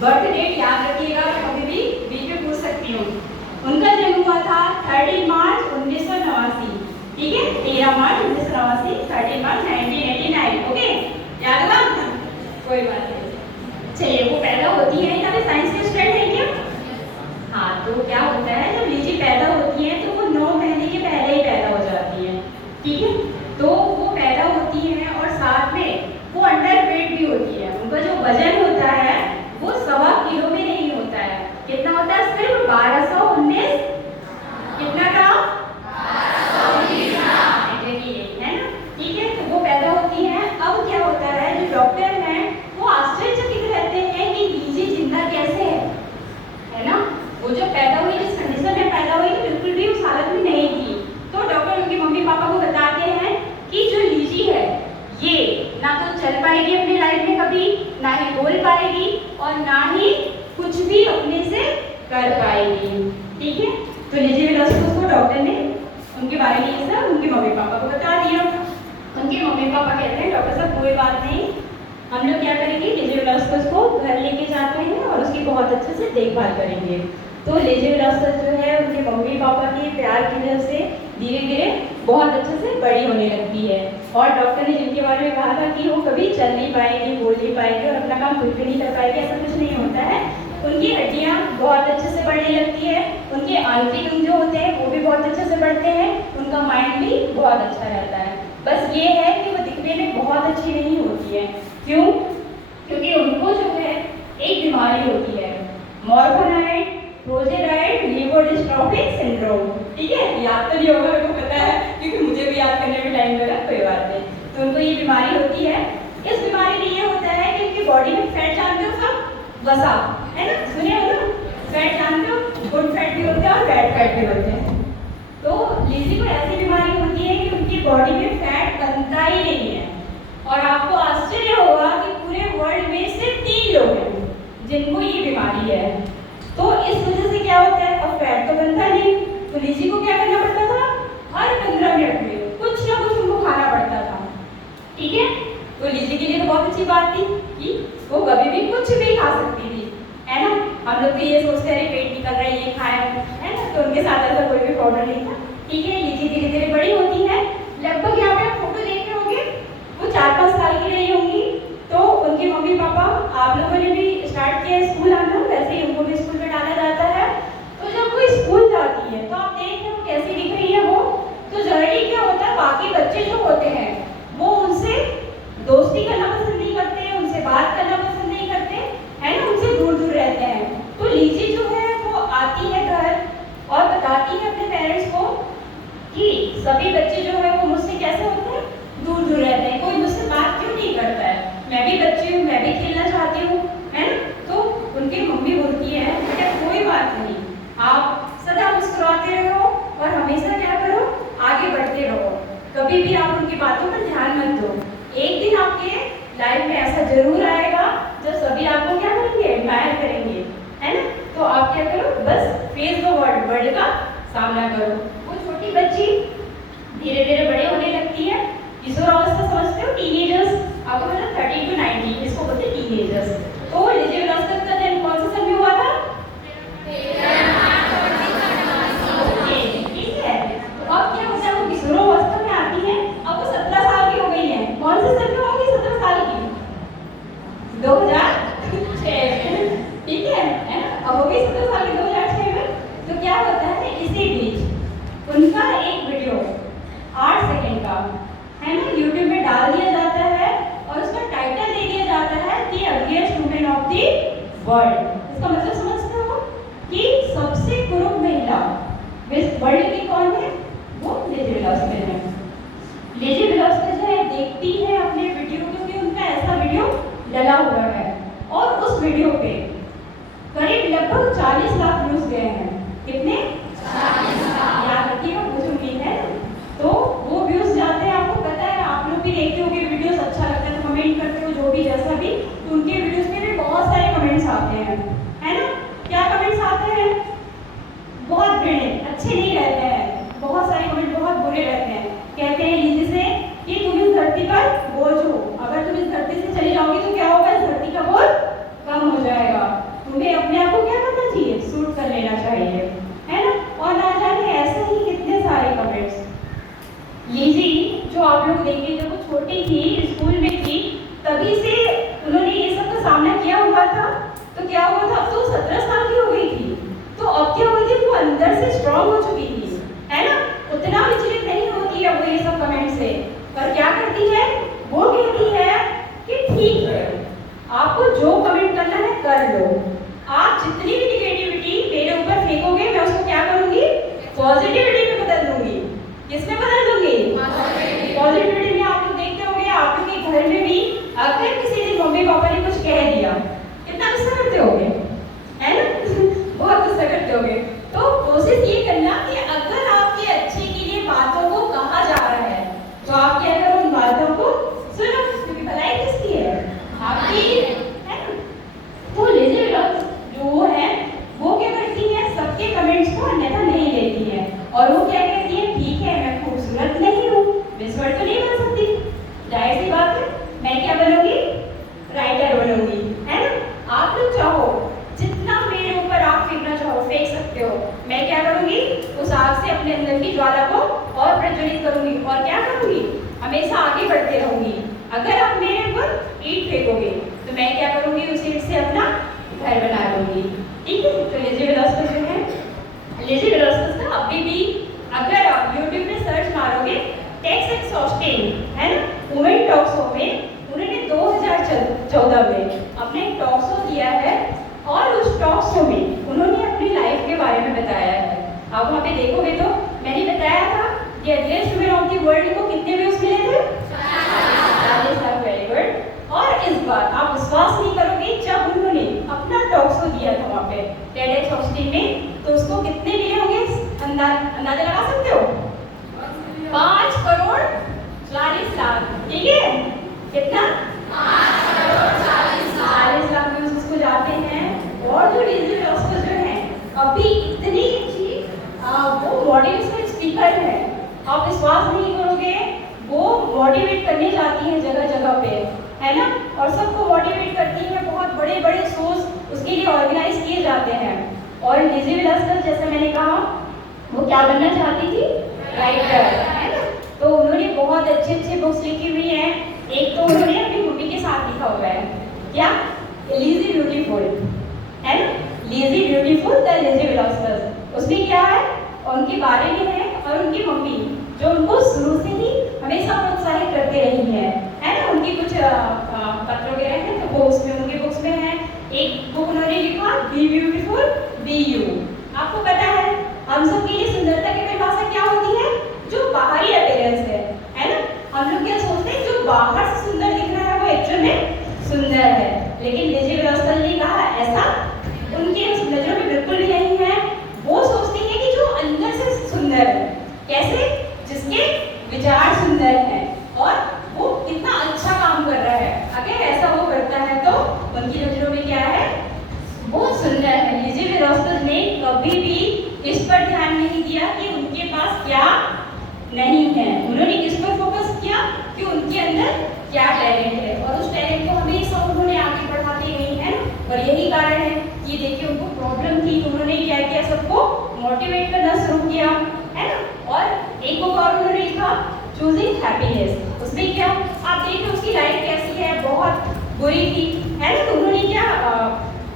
Birth date याद रखिएगा, कभी भी बीच में पूछ सकती हूँ। उनका जन्म हुआ था 13 मार्च 1989, ठीक है, 13 मार्च 1989, 13 मार्च 1989। ओके, याद हुआ? कोई बात नहीं। चलिए, वो पैदा होती है, यहाँ पे साइंस के स्टूडेंट है क्या? हाँ, तो क्या होता है, जब लीची पैदा होती है तो वो 9 महीने के पहले ही पैदा हो जाती है, ठीक है। तो वो पैदा होती है और साथ में वो अंडर वेट भी होती है। उनका जो वजन होता है वो 1.25 किलो में नहीं होता है। कितना होता है? सिर्फ 1219 कितना ग्राम? 1219 ग्राम, है ना, ठीक है। तो वो पैदा होती है। अब क्या होता है, जो डॉक्टर हैं वो आश्चर्यचकित रहते हैं कि लीची जिंदा कैसे है ना। वो जो पैदा हुई, जिस कंडीशन में पैदा हुई, बिल्कुल भी उस हालत में नहीं थी। तो डॉक्टर उनके मम्मी पापा को बताते हैं कि जो लीची है ये ना तो चल पाएगी अपनी लाइफ में कभी, ना ही बोल पाएगी और ना ही कुछ भी अपने से कर पाएगी, ठीक है। तो लीची विलासपुर को डॉक्टर ने उनके बारे में ये सब उनके मम्मी पापा को बता दिया। उनके मम्मी पापा कहते हैं डॉक्टर साहब कोई बात नहीं, हम लोग क्या करेंगे, लीची विलासपुर को घर लेके जाते हैं और उसकी बहुत अच्छे से देखभाल करेंगे। तो लीची विलासपुर जो है उनके मम्मी पापा के प्यार की वजह से धीरे धीरे बहुत अच्छे से बड़ी होने लगती है। और डॉक्टर ने जिनके बारे में कहा था कि वो कभी चल नहीं पाएंगे, बोल नहीं पाएंगे और अपना काम खुद भी नहीं कर पाएंगे, ऐसा कुछ नहीं होता है। उनकी हड्डियाँ बहुत अच्छे से बढ़ने लगती है, उनके आंतरिक अंग जो होते हैं वो भी बहुत अच्छे से बढ़ते हैं, उनका माइंड भी बहुत अच्छा रहता है। बस ये है कि वो दिखने में बहुत अच्छी नहीं होती है। क्यों? क्योंकि उनको जो है एक बीमारी होती है, मॉर्फोनाइड प्रोजेराइड लिपोडिस्ट्रोफिक सिंड्रोम, ठीक है। याद तो नहीं होगा, मेरे को पता है क्योंकि मुझे भी याद करने में टाइम लगा, कोई बात नहीं। तो उनको ये बीमारी होती है। इस बीमारी में ये होता है कि उनकी बॉडी में फैट, जानते हो सब, वसा है ना, सुने हो ना, फैट जानते हो, गुड फैट भी होते हैं और बैड फैट भी होते हैं। तो लीची को ऐसी बीमारी होती है कि उनकी बॉडी में फैट बनता ही नहीं है। और आपको आश्चर्य होगा कि पूरे वर्ल्ड में सिर्फ 3 लोग हैं जिनको ये बीमारी है। तो इस वजह से क्या होता है, अब फैट तो बनता नहीं, तो लीची को क्या करना पड़ता था, हर 15 मिनट में कुछ ना कुछ उनको खाना पड़ता था, ठीक है। तो लीची के लिए तो बहुत अच्छी बात थी कि वो कभी भी कुछ भी खा सकती थी, है ना। हम लोग भी ये सोचते हैं पेट निकल रहा है ये खाए, है ना, तो उनके साथ ऐसा कोई भी प्रॉब्लम नहीं था, ठीक है। लीची धीरे धीरे बड़ी होती है। लगभग यहाँ पे आप फोटो देख रहे होंगे, वो 4-5 साल की रही होंगी। तो उनके मम्मी पापा, आप लोगों ने भी स्टार्ट किया स्कूल आना, वैसे ही उनको भी स्कूल में डाला जाता है। तो जब वो स्कूल जाती है तो आप देख रहे हो कैसी दिख रही है वो। तो जनरली क्या होता है, बाकी बच्चे जो होते हैं वो उनसे दोस्ती करना पसंद नहीं करते, उनसे बात करना पसंद नहीं करते, है ना, उनसे दूर दूर रहते हैं। तो लीची जो है वो आती है घर और बताती है अपने पेरेंट्स को कि सभी बच्चे जो है वो मुझसे कैसे होते हैं, दूर दूर रहते हैं, कोई मुझसे बात क्यों नहीं करता है, मैं भी बच्ची हूँ, मैं भी खेलना चाहती हूँ, है ना। तो उनकी मम्मी बोलती है बेटा कोई बात नहीं, आप सदा मुस्कुराते रहो और हमेशा क्या करो, आगे बढ़ते रहो, कभी भी आप उनकी बातों पर ध्यान मत दो। एक दिन आपके लाइफ में ऐसा जरूर आएगा जब सभी आपको क्या करेंगे, एडमायर करेंगे, है ना। तो आप क्या करो, बस फेस द वर्ल्ड, वर्ल्ड का सामना करो। वो छोटी बच्ची धीरे धीरे बड़े होने लगती है। किशोरावस्था समझते हो, टीनेजर्स, आपको मतलब 13 to 19, इसको बोलते हैं टीनेजर्स। तो लीची विलासपुर का जन्म कौन से सन में हुआ था? ठीक है। तो अब क्या होता है, वो किशोरावस्था में आती है। अब वो 17 साल की हो गई है। कौन से सन में होगी 17 साल की? 2006, ठीक है ना। अब हो गई 17 साल की 2006 में। तो क्या होता है, इसी बीच उनका एक वीडियो 8 सेकंड का, है ना, यूट्यूब में डाल दिया जाता है और उसका टाइटल दे दिया जाता है कि अगलिएस्ट वुमेन ऑफ द वर्ल्ड। इसका मतलब समझते हो कि सबसे कुरूप महिला वर्ल्ड की कौन है, वो लीची विलासपुर है। लीची विलासपुर जो है देखती है अपने वीडियो, क्योंकि उनका ऐसा वीडियो डला हुआ है और उस वीडियो पे करीब लगभग 40 लाख व्यूज गए हैं। कितने? 40 लाख। याद रखिएगा, मुझे उम्मीद है। तो वो व्यूज जाते हैं, आपको पता है, आप लोग भी देखते हो कि वीडियोस अच्छा लगता है तो कमेंट करते हो, जो भी जैसा भी। तो उनके वीडियोस में भी बहुत सारे कमेंट्स आते हैं, है ना। क्या कमेंट्स आते हैं? बहुत घृणित, अच्छे नहीं रहते हैं, बहुत सारे कमेंट बहुत बुरे रहते हैं। कहते हैं लीची से कि तुम इस धरती पर बोझ हो, अगर तुम इस धरती से चली जाओगी तो क्या होगा, इस धरती का बोझ कम हो जाएगा, अभी से उन्होंने ये सब का सामना किया हुआ था, तो क्या हुआ था, अब तो 17 साल की हो गई थी, तो अब क्या हुई थी, वो अंदर से स्ट्रांग हो चुकी थी, है ना। उतना विचलित नहीं होती है वो ये सब कमेंट से, पर क्या करती है, वो कहती है कि ठीक है, आपको जो कमेंट करना है कर लो, आप जितनी भी निगेटिविटी मेरे ऊपर फेंकोगे मैं उसको क्या करूंगी, पॉजिटिविटी में बदल दूंगी। किसमें बदल दूंगी, पॉजिटिविटी में। आप लोग देखते होंगे आपके घर में भी अगर किसी दिन मम्मी पापा ने कुछ कह दिया, कितना गुस्सा करते होंगे, है ना बहुत गुस्सा करते होंगे। तो कोशिश ये करना कि अगर आपके अच्छे के लिए बातों को कहा जा रहा है तो आप क्या करो, उन बातों को सुनो, क्योंकि भलाई किसकी है, आपकी, है ना। तो लेज़ी जो है वो क्या करती है, सबके कमेंट्स को अन्यथा नहीं लेती है, और वो क्या कहती है, ठीक है मैं खूबसूरत नहीं हूँ, मिस वर्ल्ड तो नहीं बन सकती, जाहिर सी बात है, मैं क्या बनूंगी, राइटर बनूंगी, है ना। आप लोग चाहो जितना मेरे ऊपर आग फेंकना चाहो फेंक सकते हो, मैं क्या करूंगी, उस आग से अपने अंदर की ज्वाला को और प्रज्वलित करूंगी, और क्या करूंगी, हमेशा आगे बढ़ते रहूंगी। अगर आप मेरे ऊपर ईंट फेंकोगे तो मैं क्या करूंगी, उस ईंट से अपना घर बना लूंगी, ठीक है। तो लेज़ी फिलॉसफर जो है, लेज़ी फिलॉसफर्स का अभी भी अगर आप यूट्यूब में सर्च मारोगे, टेक्स एंड सॉस्टेन, है ना, वुमेन टॉक शो में उन्होंने 2014 में अपने टॉक शो दिया है, और उस टॉक शो में उन्होंने अपनी लाइफ के बारे में बताया है। आप वहाँ पे देखोगे तो मैंने बताया था कि average women of the world को कितने व्यूज मिले थे, 40 लाख, वेरी गुड। और इस बार आप विश्वास नहीं करोगे, जब उन्होंने अपना टॉक शो दिया था वहाँ पे टेडेक्स ऑस्टिन में, तो उसको कितने मिले होंगे, अंदाजा लगा सकते हो, 5 करोड़ 40 लाख, ठीक है, कितना, 5 करोड़ 40 लाख व्यूज उसको जाते हैं। और जो लेज़ी फिलॉसफर जो है अभी इतनी अच्छी वो मोटिवेशनल स्पीकर है, आप विश्वास नहीं करोगे, वो मोटिवेट करने जाती है जगह जगह पे, है ना, और सबको मोटिवेट करती है, बहुत बड़े बड़े शोज उसके लिए ऑर्गेनाइज किए जाते हैं। और लेज़ी फिलॉसफर जैसे मैंने कहा, वो क्या बनना चाहती थी, राइटर, है ना। तो उन्होंने बहुत अच्छे अच्छे बुक्स लिखी हुई हैं, एक तो उन्होंने अपनी मम्मी के साथ लिखा हुआ है, क्या, लेज़ी ब्यूटीफुल, है ना, lazy beautiful the lazy philosophers. उसमें क्या है, उनके बारे में है, और उनकी मम्मी जो उनको शुरू से ही हमेशा प्रोत्साहित करते रही है ना। उनकी कुछ पत्र वगैरह हैं, तो वो उसमें उनकी बुक्स में है। एक बुक उन्होंने लिखा, बी ब्यूटीफुल बी यू। आपको पता है हम सब के लिए सुंदरता की परिभाषा क्या होती है, जो बाहरी अपीयरेंस है ना। हम लोग क्या सोचते हैं, जो बाहर से सुंदर दिख रहा है वो एक्चुअल में सुंदर है, लेकिन लेज़ी फिलॉसफर ने कहा ऐसा उनके नजरों में बिल्कुल भी नहीं है। वो सोचते हैं कि जो अंदर से सुंदर है, कैसे, जिसके विचार सुंदर हैं और वो कितना अच्छा काम कर रहा है, अगर ऐसा वो करता है तो उनकी नजरों में क्या है, वो सुंदर है। लेज़ी फिलॉसफर ने कभी भी इस पर ध्यान नहीं दिया कि उनके पास क्या नहीं है, उन्होंने किस पर फोकस किया कि उनके अंदर क्या टैलेंट है, और उस टैलेंट को हमेशा उन्होंने आगे बढ़ाते गई है। और यही कारण है कि देखिए उनको प्रॉब्लम थी, तो उन्होंने क्या किया, सबको मोटिवेट करना शुरू किया, है ना। और एक बुक और उन्होंने लिखा, चूजिंग हैप्पीनेस। उसमें क्या, आप देखिए उसकी लाइफ कैसी है, बहुत बुरी थी, है ना। तो उन्होंने क्या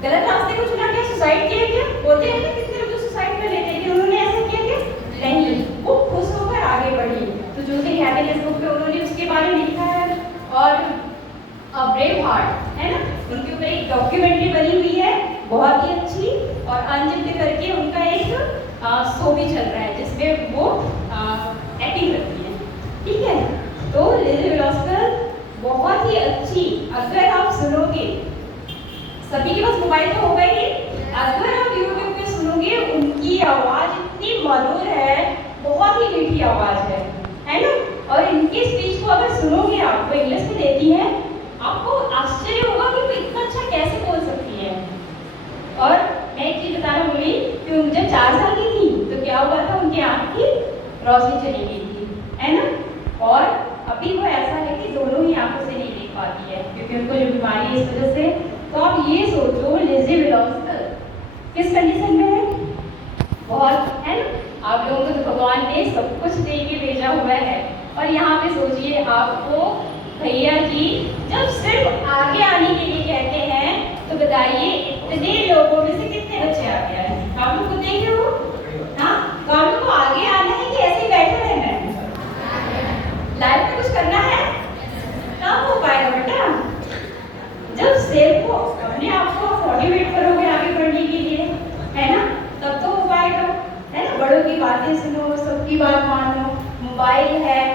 गलत रास्ते को चुना, क्या सुसाइड किया, क्या बोलते हैं ना कितने लोग सुसाइड कर लेते हैं, उन्होंने ऐसा किया क्या, नहीं, वो खुश होकर आगे बढ़ी। तो चूजिंग हैप्पीनेस बुक पे उन्होंने उसके बारे में लिखा है। और ब्रेव हार्ट, है ना, उनके ऊपर एक डॉक्यूमेंट्री बनी हुई है बहुत ही अच्छी, और अनजिप्ट करके उनका एक शो भी चल रहा है जिसमें वो एक्टिंग करती है, ठीक है। तो लेज़ी फिलॉसफर बहुत ही अच्छी, अगर आप सुनोगे, सभी के पास मोबाइल तो होगा ही, अगर आप यूट्यूब पे सुनोगे, उनकी आवाज इतनी मधुर है, बहुत ही मीठी आवाज है ना। और इनकी स्पीच को अगर सुनोगे, आप वो इंग्लिश में देती है, आपको आश्चर्य होगा कि वो इतना अच्छा कैसे बोल सकती है। और मैं एक चीज बताना भूली कि वो जब 4 साल की थी तो क्या हुआ था, उनकी आँख की रोशनी चली गई थी, है ना। और अभी वो ऐसा है कि दोनों ही आंखों से नहीं देख पाती है, क्योंकि उनको जो बीमारी है इस वजह से। तो आप ये सोचो, लेज़ी फिलॉसफर किस कंडीशन में है, बहुत, है ना। आप लोगों को तो भगवान ने सब कुछ दे के भेजा हुआ है, और यहाँ पे सोचिए आपको भैया जी जब सिर्फ मोबाइल है,